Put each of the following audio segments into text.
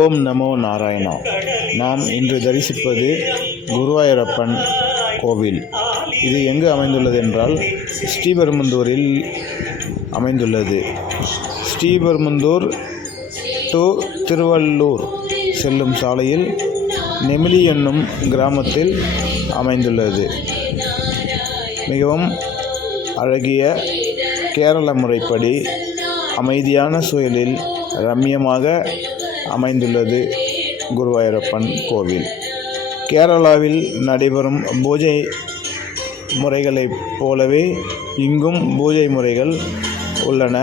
ஓம் நமோ நாராயணா. நாம் இன்று தரிசிப்பது குருவாயூரப்பன் கோவில். இது எங்கு அமைந்துள்ளது என்றால் ஸ்ரீபெரும்புதூரில் அமைந்துள்ளது. ஸ்ரீபெரும்புதூர் டு திருவள்ளூர் செல்லும் சாலையில் நெமிலி என்னும் கிராமத்தில் அமைந்துள்ளது. மிகவும் அழகிய கேரள முறைப்படி அமைதியான சூழலில் ரம்மியமாக அமைந்துள்ளது குருவாயூரப்பன் கோவில். கேரளாவில் நடைபெறும் பூஜை முறைகளைப் போலவே இங்கும் பூஜை முறைகள் உள்ளன.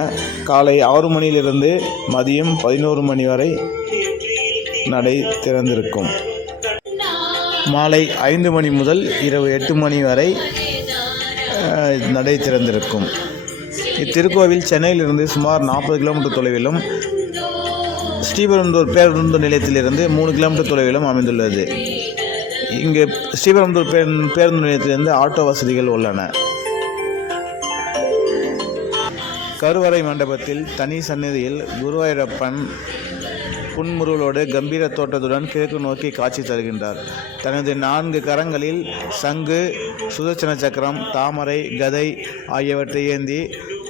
காலை 6 மணியிலிருந்து மதியம் 11 மணி வரை நடை திறந்திருக்கும். மாலை 5 மணி முதல் இரவு 8 மணி வரை நடை திறந்திருக்கும். இத்திருக்கோவில் சென்னையிலிருந்து சுமார் 40 கிலோமீட்டர் தொலைவிலும், ஸ்ரீபெரும்புதூர் பேருந்து நிலையத்திலிருந்து 3 கிலோமீட்டர் தொலைவிலும் அமைந்துள்ளது. இங்கு ஸ்ரீபெரும்புதூர் பேருந்து நிலையத்திலிருந்து ஆட்டோ வசதிகள் உள்ளன. கருவறை மண்டபத்தில் தனி சந்நிதியில் குருவாயூரப்பன் புன்முறுவலோடு கம்பீர தோற்றத்துடன் கிழக்கு நோக்கி காட்சி தருகின்றார். தனது 4 கரங்களில் சங்கு, சுதர்சன சக்கரம், தாமரை, கதை ஆகியவற்றை ஏந்தி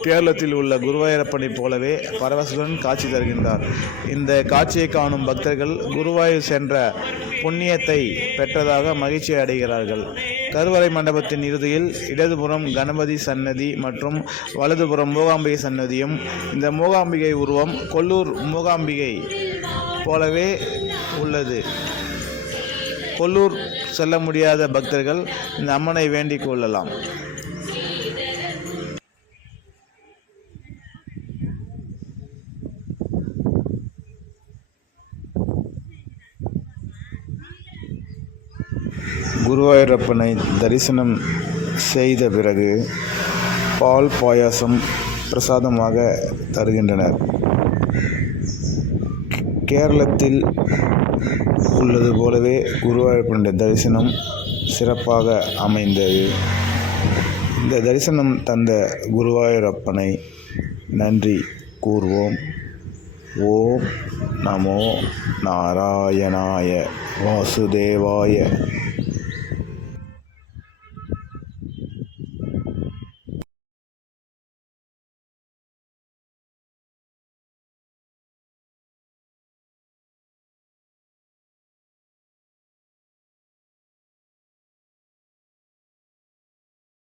கேரளத்தில் உள்ள குருவாயூரப்பனைப் போலவே பரவசத்துடன் காட்சி தருகின்றார். இந்த காட்சியை காணும் பக்தர்கள் குருவாயூர் சென்ற புண்ணியத்தை பெற்றதாக மகிழ்ச்சி அடைகிறார்கள். கருவறை மண்டபத்தின் இறுதியில் இடதுபுறம் கணபதி சன்னதி மற்றும் வலதுபுறம் மூகாம்பிகை சன்னதியும், இந்த மூகாம்பிகை உருவம் கொல்லூர் மூகாம்பிகை போலவே உள்ளது. கொல்லூர் செல்ல முடியாத பக்தர்கள் இந்த அம்மனை வேண்டிக் கொள்ளலாம். குருவாயூரப்பனை தரிசனம் செய்த பிறகு பால் பாயாசம் பிரசாதமாக தருகின்றனர். கேரளத்தில் உள்ளது போலவே குருவாயூரப்பனுடைய தரிசனம் சிறப்பாக அமைந்தது. இந்த தரிசனம் தந்த குருவாயூரப்பனை நன்றி கூறுவோம். ஓம் நமோ நாராயணாய வாசுதேவாய.